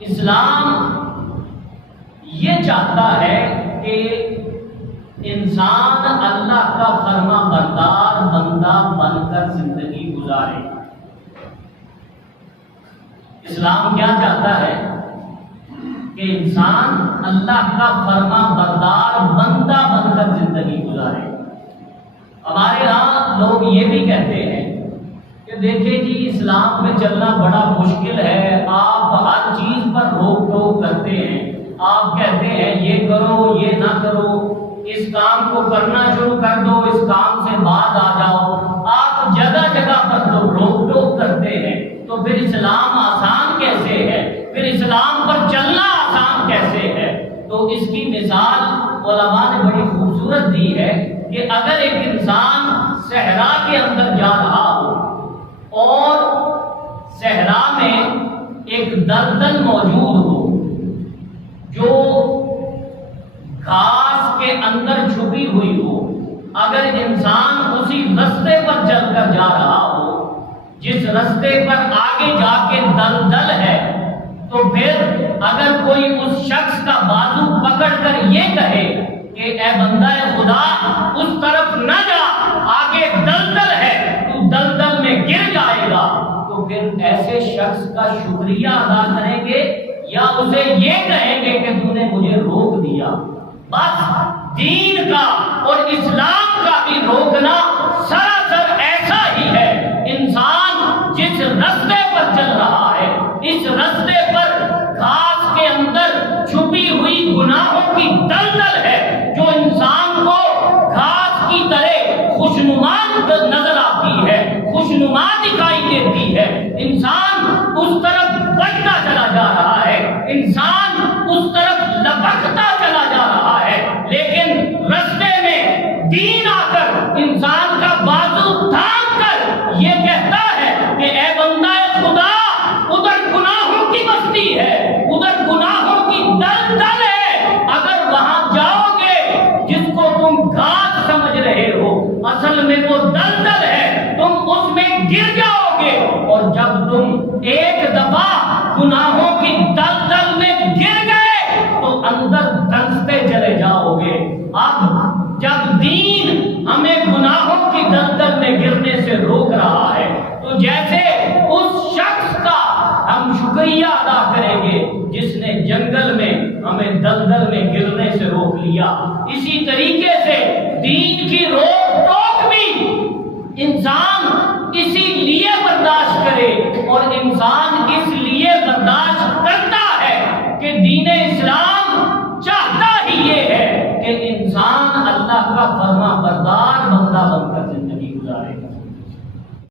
اسلام یہ چاہتا ہے کہ انسان اللہ کا فرما بردار بندہ بن کر زندگی گزارے۔ اسلام کیا چاہتا ہے کہ انسان اللہ کا فرما بردار بندہ بن کر زندگی گزارے۔ ہمارے ہاں لوگ یہ بھی کہتے ہیں کہ دیکھیں جی اسلام میں چلنا بڑا مشکل ہے، آپ ہر چیز پر روک ٹوک کرتے ہیں، آپ کہتے ہیں یہ کرو یہ نہ کرو، اس کام کو کرنا شروع کر دو، اس کام سے بعد آ جاؤ، آپ جگہ جگہ پر روک ٹوک کرتے ہیں، تو پھر اسلام آسان کیسے ہے؟ پھر اسلام پر چلنا آسان کیسے ہے؟ تو اس کی مثال علماء نے بڑی خوبصورت دی ہے کہ اگر ایک انسان صحرا کے اندر جا رہا ہو اور صحرا میں ایک دلدل موجود ہو جو گھاس کے اندر چھپی ہوئی ہو، اگر انسان اسی رستے پر چل کر جا رہا ہو جس رستے پر آگے جا کے دلدل ہے، تو پھر اگر کوئی اس شخص کا بازو پکڑ کر یہ کہے کہ اے بندہ خدا اس طرف نہ جا، آگے دلدل ہے، تو دلدل میں گر جائے گا، تو پھر ایسے شخص کا شکریہ ادا کریں گے یا اسے یہ کہیں گے کہ تو نے مجھے روک دیا؟ بس دین کا اور اسلام کا بھی روکنا سراسر ایسا ہی ہے۔ انسان جس رستے پر چل رہا ہے، اس رستے پر گھاس کے اندر چھپی ہوئی گناہوں کی دلدل ہے جو انسان کو گھاس کی طرح خوشنما نظر آتی ہے، خوشنما دکھائی دیتی ہے، انسان اس طرف بڑھتا چلا جا رہا ہے، انسان اس طرف لپکتا چلا جا رہا ہے، لیکن رستے میں دین آ کر انسان کا بازو تھام کر یہ کہتا ہے کہ اے بندہ خدا ادھر گناہوں کی بستی ہے، ادھر گناہوں کی دلدل ہے، اگر وہاں جاؤ گے جس کو تم گھاس سمجھ رہے ہو اصل میں وہ دلدل ہے، تم اس میں گر جاؤ گے، اور جب تم ایک دفعہ گناہوں کی دلدل میں گر گئے تو اندر دھنستے چلے جاؤ گے۔ اب جب دین ہمیں گناہوں کی دلدل میں گرنے سے روک رہا ہے تو جیسے اس شخص کا ہم شکریہ ادا کریں گے جس نے جنگل میں ہمیں دلدل میں گرنے سے روک لیا، اسی طریقے سے دین کی روک ٹوک بھی انسان اسی لیے برداشت کرے، اور انسان اس لیے برداشت کرتا ہے کہ دین اسلام چاہتا ہی یہ ہے کہ انسان اللہ کا فرما بردار بندہ بن کر زندگی گزارے۔